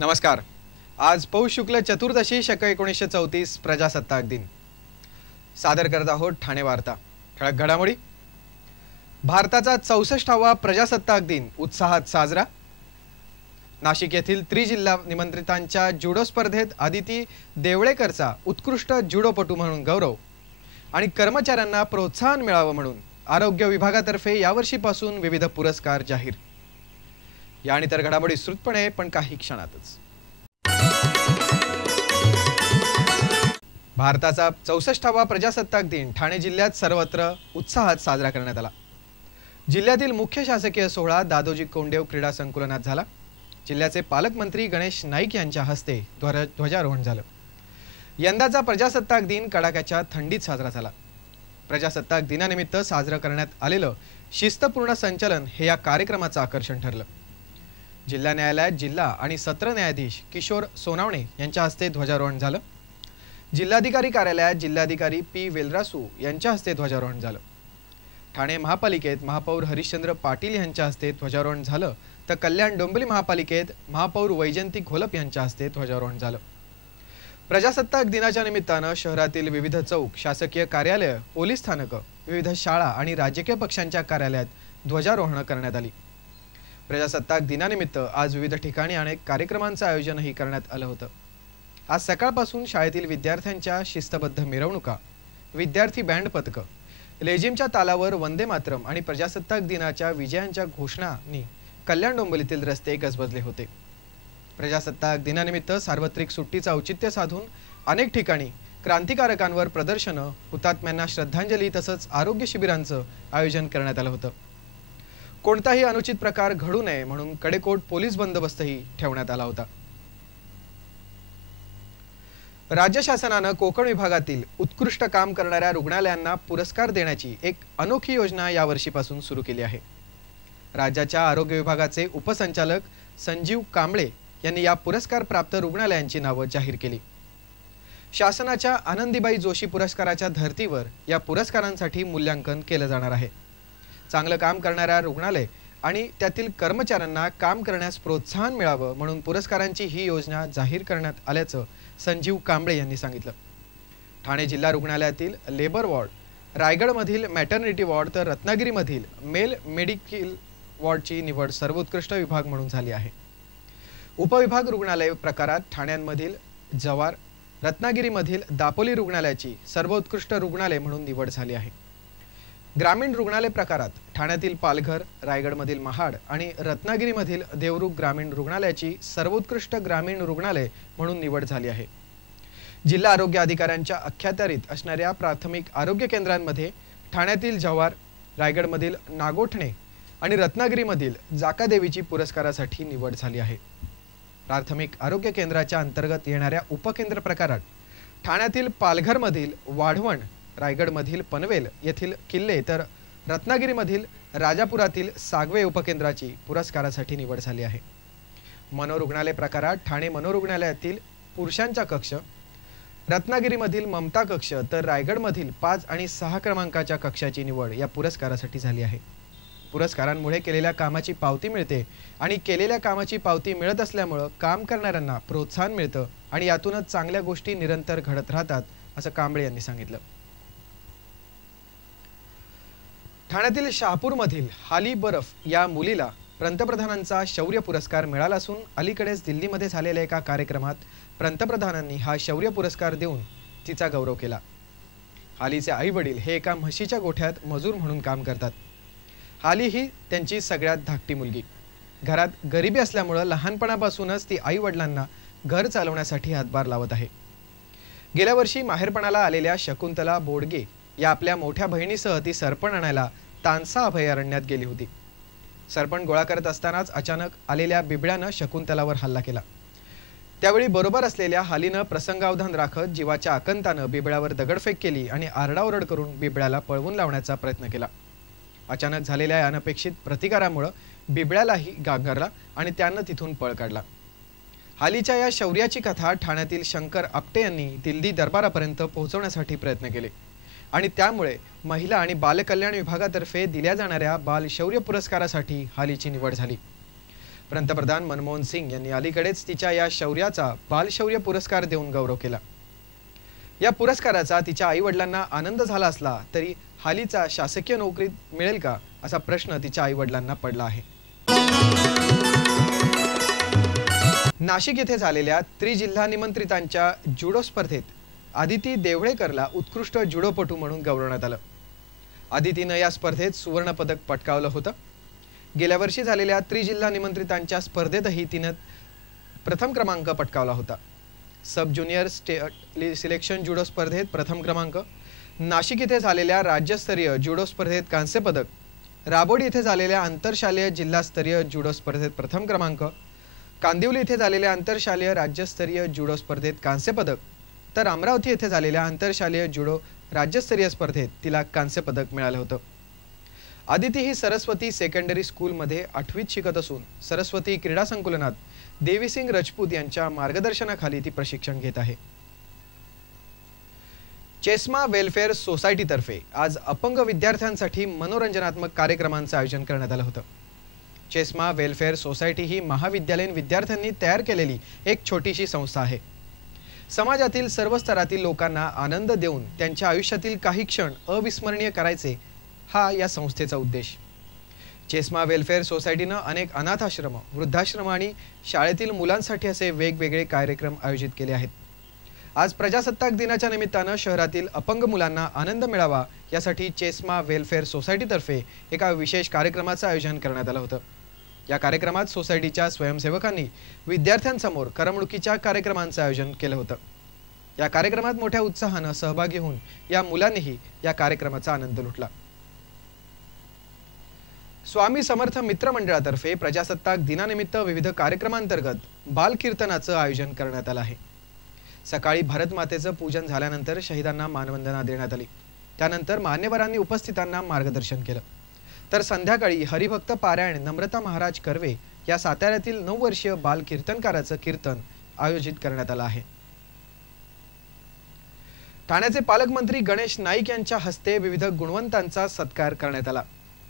नमस्कार। आज पौष शुक्ल चतुर्दशी शक 1934 प्रजासत्ताक दिन सादर करत आहोत ठाणे वार्ता। ठळक घडामोडी। भारताचा 64वा प्रजासत्ताक दिन उत्साहात साजरा। नाशिक येथील त्रिजिल्हा निमंत्रितांच्या जुडो स्पर्धेत आदिती देवळेकरचा उत्कृष्ट जुडोपटू म्हणून गौरव आणि कर्मचाऱ्यांना प्रोत्साहन मिळावं म्हणून आरोग्य विभागातर्फे यावर्षीपासून विविध पुरस्कार जाहीर। या आणि इतर घडामोडी विस्तृतपणे पण काही क्षणातच। भारताचा 64वा प्रजासत्ताक दिन ठाणे जिल्ह्यात सर्वत्र उत्साहात साजरा करण्यात आला। जिल्ह्यातील मुख्य शासकीय सोहळा दादोजी कोंडदेव क्रीडा संकुलात झाला। जिल्ह्याचे पालकमंत्री गणेश नाईक यांच्या हस्ते ध्वजारोहण झालं। यंदाचा प्रजासत्ताक दिन कडाक्याच्या थंडीत साजरा झाला। प्रजासत्ताक दिनानिमित्त साजरं करण्यात आलेलं शिस्तपूर्ण संचलन हे या कार्यक्रमाचं आकर्षण ठरलं। जिल्हा न्यायालयात जिल्हा आणि सत्र न्यायाधीश किशोर सोनावणे यांच्या हस्ते ध्वजारोहण झालं। जिल्हाधिकारी कार्यालयात जिल्हाधिकारी पी वेलरासू यांच्या हस्ते ध्वजारोहण झालं। ठाणे महापालिकेत महापौर हरिश्चंद्र पाटील यांच्या हस्ते ध्वजारोहण झालं, तर कल्याण डोंबिवली महापालिकेत महापौर वैजयंती घोलप यांच्या हस्ते ध्वजारोहण झालं। प्रजासत्ताक दिनाच्या निमित्तानं शहरातील विविध चौक, शासकीय कार्यालय, पोलीस स्थानकं, विविध शाळा आणि राजकीय पक्षांच्या कार्यालयात ध्वजारोहण करण्यात आली। प्रजासत्ताक दिनानिमित्त आज विविध ठिकाणी अनेक कार्यक्रमांचं आयोजनही करण्यात आलं होतं। आज सकाळपासून शाळेतील विद्यार्थ्यांच्या शिस्तबद्ध मिरवणुका, विद्यार्थी बँड पथकं, लेझिमच्या तालावर वंदे मातरम आणि प्रजासत्ताक दिनाच्या विजयांच्या घोषणांनी कल्याण डोंबिवलीतील रस्ते गजबजले होते। प्रजासत्ताक दिनानिमित्त सार्वत्रिक सुट्टीचं औचित्य साधून अनेक ठिकाणी क्रांतिकारकांवर प्रदर्शनं, हुतात्म्यांना श्रद्धांजली तसंच आरोग्य शिबिरांचं आयोजन करण्यात आलं होतं। कोणताही अनुचित प्रकार घडू नये म्हणून कडेकोट पोलीस बंदोबस्तही ठेवण्यात आला होता। राज्य शासनानं कोकण विभागातील उत्कृष्ट काम करणाऱ्या रुग्णालयांना पुरस्कार देण्याची एक अनोखी योजना यावर्षीपासून सुरू केली आहे। राज्याच्या आरोग्य विभागाचे उपसंचालक संजीव कांबळे यांनी या पुरस्कार प्राप्त रुग्णालयांची नावे जाहीर केली। शासनाच्या आनंदीबाई जोशी पुरस्काराच्या धर्तीवर या पुरस्कारांसाठी मूल्यांकन केलं जाणार आहे। चांगलं काम करणाऱ्या रुग्णालय आणि त्यातील कर्मचाऱ्यांना काम करण्यास प्रोत्साहन मिळावं म्हणून पुरस्कारांची ही योजना जाहीर करण्यात आल्याचं संजीव कांबळे यांनी सांगितलं। ठाणे जिल्हा रुग्णालयातील लेबर वॉर्ड, रायगडमधील मॅटर्निटी वॉर्ड तर रत्नागिरीमधील मेल मेडिकल वॉर्डची निवड सर्वोत्कृष्ट विभाग म्हणून झाली आहे। उपविभाग रुग्णालय प्रकारात ठाण्यामधील जवार, रत्नागिरीमधील दापोली रुग्णालयाची सर्वोत्कृष्ट रुग्णालय म्हणून निवड झाली आहे। ग्रामीण रुग्णालय प्रकारात ठाण्यातील पालघर, रायगडमधील महाड आणि रत्नागिरीमधील देवरुख ग्रामीण रुग्णालयाची सर्वोत्कृष्ट ग्रामीण रुग्णालय म्हणून निवड झाली आहे। जिल्हा आरोग्य अधिकाऱ्यांच्या अखत्यारीत असणाऱ्या प्राथमिक आरोग्य केंद्रांमध्ये ठाण्यातील जवार, रायगडमधील नागोठणे आणि रत्नागिरीमधील जाकादेवीची पुरस्कारासाठी निवड झाली आहे। प्राथमिक आरोग्य केंद्राच्या अंतर्गत येणाऱ्या उपकेंद्र प्रकारात ठाण्यातील पालघरमधील वाढवण, रायगडमधील पनवेल येथील किल्ले तर रत्नागिरीमधील राजापुरातील सागवे उपकेंद्राची पुरस्कारासाठी निवड झाली आहे। मनोरुग्णालय प्रकारात ठाणे मनोरुग्णालयातील पुरुषांचा कक्ष, रत्नागिरीमधील ममता कक्ष तर रायगडमधील 5 आणि 6 क्रमांकाच्या कक्षाची निवड या पुरस्कारासाठी झाली आहे। पुरस्कारांमुळे केलेल्या कामाची पावती मिळते आणि केलेल्या कामाची पावती मिळत असल्यामुळे काम करणाऱ्यांना प्रोत्साहन मिळतं आणि यातूनच चांगल्या गोष्टी निरंतर घडत राहतात असं कांबळे यांनी सांगितलं। ठाण्यातील शहापूरमधील हाली बरफ या मुलीला पंतप्रधानांचा शौर्य पुरस्कार मिळाला असून अलीकडेच दिल्लीमध्ये झालेल्या एका कार्यक्रमात पंतप्रधानांनी हा शौर्य पुरस्कार देऊन तिचा गौरव केला। हालीचे आई वडील हे एका म्हशीच्या गोठ्यात मजूर म्हणून काम करतात। हाली ही त्यांची सगळ्यात धाकटी मुलगी। घरात गरिबी असल्यामुळे लहानपणापासूनच ती आई वडिलांना घर चालवण्यासाठी हातभार लावत आहे। गेल्या वर्षी माहेरपणाला आलेल्या शकुंतला बोडगे या आपल्या मोठ्या बहिणीसह ती सरपण आणायला तानसा अभयारण्यात गेली होती। सरपण गोळा करत असतानाच अचानक आलेल्या बिबळ्यानं शकुंतलावर हल्ला केला। त्यावेळी बरोबर असलेल्या हालीनं प्रसंगावधान राखत जीवाच्या आकंतानं बिबळ्यावर दगडफेक केली आणि आरडाओरड करून बिबळ्याला पळवून लावण्याचा प्रयत्न केला। अचानक झालेल्या अनपेक्षित प्रतिकारामुळे बिबळ्यालाही गांगरला आणि त्यानं तिथून पळ काढला। हालीच्या या शौर्याची कथा ठाण्यातील शंकर आपटे यांनी दिल्ली दरबारापर्यंत पोहोचवण्यासाठी प्रयत्न केले आणि त्यामुळे महिला आणि बालकल्याण विभागातर्फे दिल्या जाणाऱ्या बाल शौर्य पुरस्कारासाठी हालीची निवड झाली। पंतप्रधान मनमोहन सिंग यांनी अलीकडेच तिच्या या शौर्याचा बालशौर्य पुरस्कार देऊन गौरव केला। या पुरस्काराचा तिच्या आईवडिलांना आनंद झाला असला तरी हालीचा शासकीय नोकरीत मिळेल का असा प्रश्न तिच्या आईवडिलांना पडला आहे। नाशिक येथे झालेल्या त्रिजिल्हा निमंत्रितांच्या जुडो स्पर्धेत आदिती देवळेकरला उत्कृष्ट जुडोपटू म्हणून गौरवण्यात आलं। आदितीनं या स्पर्धेत सुवर्ण पदक पटकावलं होतं। गेल्या वर्षी झालेल्या त्रिजिल्हा निमंत्रितांच्या स्पर्धेतही तिनं प्रथम क्रमांक पटकावला होता। सब ज्युनियर स्टेट सिलेक्शन जुडो स्पर्धेत प्रथम क्रमांक, नाशिक येथे झालेल्या राज्यस्तरीय जुडो स्पर्धेत कांस्य पदक, राबोडी येथे झालेल्या आंतरशालेय जिल्हास्तरीय जुडो स्पर्धेत प्रथम क्रमांक, कांदिवली येथे झालेल्या आंतरशालेय राज्यस्तरीय जुडो स्पर्धेत कांस्य पदक, तर अमरावती येथे झालेल्या आंतरशालेय जुडो राज्यस्तरीय स्पर्धेत तिला कांस्य पदक मिळालं होतं। आदिती ही सरस्वती सेकंडरी स्कूलमध्ये 8वीत शिकत असून सरस्वती क्रीडा संकुलनात देवीसिंग राजपूत यांच्या मार्गदर्शनाखाली ती प्रशिक्षण घेत आहे। चेस्मा वेलफेअर सोसायटीतर्फे आज अपंग विद्यार्थ्यांसाठी मनोरंजनात्मक कार्यक्रमांचं आयोजन करण्यात आलं होतं। चेस्मा वेलफेअर सोसायटी ही महाविद्यालयीन विद्यार्थ्यांनी तयार केलेली एक छोटीशी संस्था आहे। समाजातील सर्व स्तरातील लोकांना आनंद देऊन त्यांच्या आयुष्यातील काही क्षण अविस्मरणीय करायचे हा या संस्थेचा उद्देश। चेस्मा वेलफेअर सोसायटीनं अनेक अनाथाश्रम, वृद्धाश्रम आणि शाळेतील मुलांसाठी असे वेगवेगळे कार्यक्रम आयोजित केले आहेत। आज प्रजासत्ताक दिनाच्या निमित्तानं शहरातील अपंग मुलांना आनंद मिळावा यासाठी चेस्मा वेलफेअर सोसायटीतर्फे एका विशेष कार्यक्रमाचं आयोजन करण्यात आलं होतं। या कार्यक्रमात सोसायटीच्या स्वयंसेवकांनी विद्यार्थ्यांसमोर करमणुकीच्या कार्यक्रमांचं आयोजन केलं होतं। या कार्यक्रमात मोठ्या उत्साहानं सहभागी होऊन या मुलांनीही या कार्यक्रमाचा आनंद लुटला। स्वामी समर्थ मित्र मंडळातर्फे प्रजासत्ताक दिनानिमित्त विविध कार्यक्रमांतर्गत बाल कीर्तनाचं आयोजन करण्यात आलं आहे। सकाळी भारत मातेचं पूजन झाल्यानंतर शहीदांना मानवंदना देण्यात आली। त्यानंतर मान्यवरांनी उपस्थितांना मार्गदर्शन केलं। तर संध्याकाळी हरिभक्त पारायण नम्रता महाराज कर्वे या साताऱ्यातील 9 वर्षीय बाल कीर्तनकाराचं कीर्तन आयोजित करण्यात आलं आहे। ठाण्याचे पालकमंत्री गणेश नाईक यांच्या हस्ते विविध गुणवंतांचा सत्कार करण्यात आला।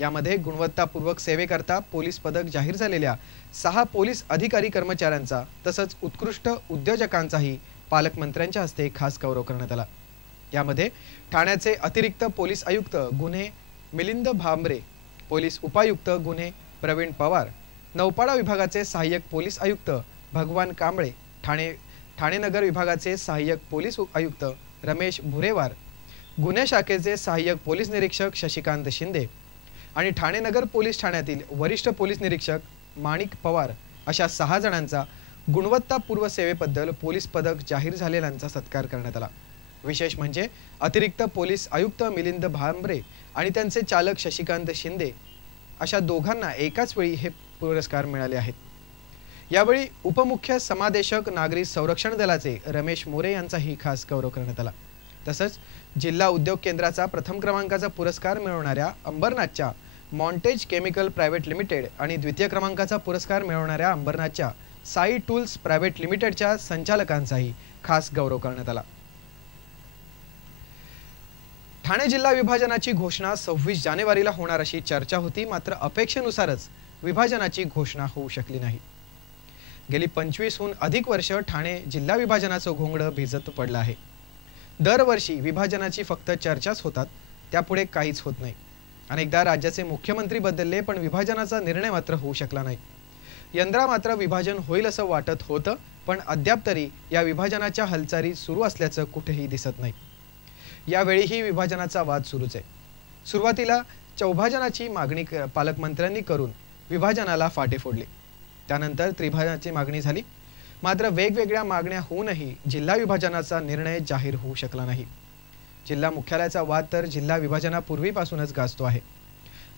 यामध्ये गुणवत्तापूर्वक सेवेकरता पोलीस पदक जाहीर झालेल्या 6 पोलीस अधिकारी कर्मचाऱ्यांचा तसंच उत्कृष्ट उद्योजकांचाही पालकमंत्र्यांच्या हस्ते खास गौरव करण्यात आला। यामध्ये ठाण्याचे अतिरिक्त पोलीस आयुक्त गुन्हे मिलिंद भांबरे, पोलीस उपायुक्त गुन्हे प्रवीण पवार, नौपाडा विभागाचे सहाय्यक पोलीस आयुक्त भगवान कांबळे, ठाणे नगर विभागाचे सहाय्यक पोलीस आयुक्त रमेश भुरेवार, गुन्हे शाखेचे सहाय्यक पोलीस निरीक्षक शशिकांत शिंदे आणि ठाणे नगर पोलीस ठाण्यातील वरिष्ठ पोलीस निरीक्षक माणिक पवार अशा 6 जणांचा गुणवत्तापूर्व सेवेबद्दल पोलीस पदक जाहीर झालेल्यांचा सत्कार करण्यात आला। विशेष म्हणजे अतिरिक्त पोलीस आयुक्त मिलिंद भांबरे आणि त्यांचे चालक शशिकांत शिंदे अशा दोघांना एकाच वेळी हे पुरस्कार मिळाले आहेत। यावेळी उपमुख्य समादेशक नागरी संरक्षण दलाचे रमेश मोरे यांचाही खास गौरव करण्यात आला। तसंच जिल्हा उद्योग केंद्राचा प्रथम क्रमांकाचा पुरस्कार मिळवणाऱ्या अंबरनाथच्या मॉन्टेज केमिकल प्रायव्हेट लिमिटेड आणि द्वितीय क्रमांकाचा पुरस्कार मिळवणाऱ्या अंबरनाथच्या साई टूल्स प्रायव्हेट लिमिटेडच्या संचालकांचाही खास गौरव करण्यात आला। ठाणे जिल्हा विभाजनाची घोषणा 26 जानेवारीला होणार अशी चर्चा होती, मात्र अपेक्षेनुसारच विभाजनाची घोषणा होऊ शकली नाही। गेली 25हून अधिक वर्ष ठाणे जिल्हा विभाजनाचं घोंगडं भिजत पडलं आहे। दरवर्षी विभाजनाची फक्त चर्चाच होतात, त्यापुढे काहीच होत नाही। अनेकदा राज्याचे मुख्यमंत्री बदलले पण विभाजनाचा निर्णय मात्र होऊ शकला नाही। यंदा मात्र विभाजन होईल असं वाटत होतं, पण अद्याप तरी या विभाजनाच्या हालचाली सुरू असल्याचं कुठेही दिसत नाही। यावेळीही विभाजनाचा वाद सुरूच आहे। सुरुवातीला चौभाजनाची मागणी पालकमंत्र्यांनी करून विभाजनाला फाटे फोडले, त्यानंतर त्रिभाजनाची मागणी झाली, मात्र वेगवेगळ्या मागण्या होऊनही जिल्हा विभाजनाचा निर्णय जाहीर होऊ शकला नाही। जिल्हा मुख्यालयाचा वाद तर जिल्हा विभाजनापूर्वीपासूनच गाजतो आहे।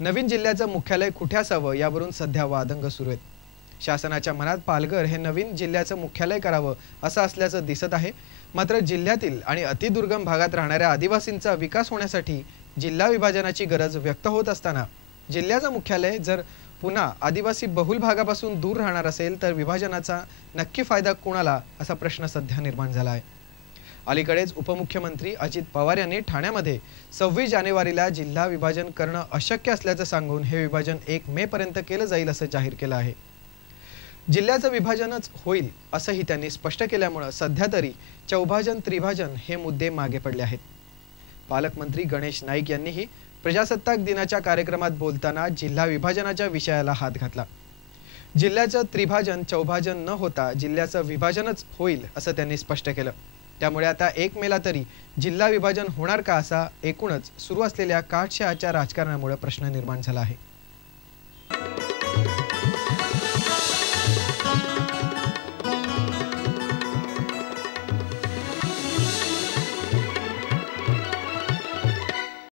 नवीन जिल्ह्याचं मुख्यालय कुठे असावं यावरून सध्या वादंग सुरू आहेत। शासनाच्या मनात पालघर हे नवीन जिल्ह्याचं मुख्यालय करावं असं असल्याचं दिसत आहे, मात्र जिल्ह्यातील आणि अतिदुर्गम भागात राहणाऱ्या आदिवासींचा विकास होण्यासाठी जिल्हा विभाजनाची गरज व्यक्त होत असताना जिल्ह्याचं मुख्यालय जर पुन्हा आदिवासी बहुल भागापासून दूर राहणार असेल तर विभाजनाचा नक्की फायदा कोणाला असा प्रश्न सध्या निर्माण झाला आहे। अलीकडेच उपमुख्यमंत्री अजित पवार यांनी ठाण्यामध्ये 26 जानेवारीला जिल्हा विभाजन करणं अशक्य असल्याचं सांगून हे विभाजन 1 मे पर्यंत केलं जाईल असं जाहीर केलं आहे। जिल्ह्याचं विभाजनच होईल असंही त्यांनी स्पष्ट केल्यामुळे सध्या तरी चौभाजन त्रिभाजन हे मुद्दे मागे पडले आहेत। पालकमंत्री गणेश नाईक यांनीही प्रजासत्ताक दिनाच्या कार्यक्रमात बोलताना जिल्हा विभाजनाच्या विषयाला हात घातला। जिल्ह्याचं त्रिभाजन चौभाजन न होता जिल्ह्याचं विभाजनच होईल असं त्यांनी स्पष्ट केलं। त्यामुळे आता 1 मेला तरी जिल्हा विभाजन होणार का असा एकूणच सुरू असलेल्या काटशहाच्या राजकारणामुळे प्रश्न निर्माण झाला आहे।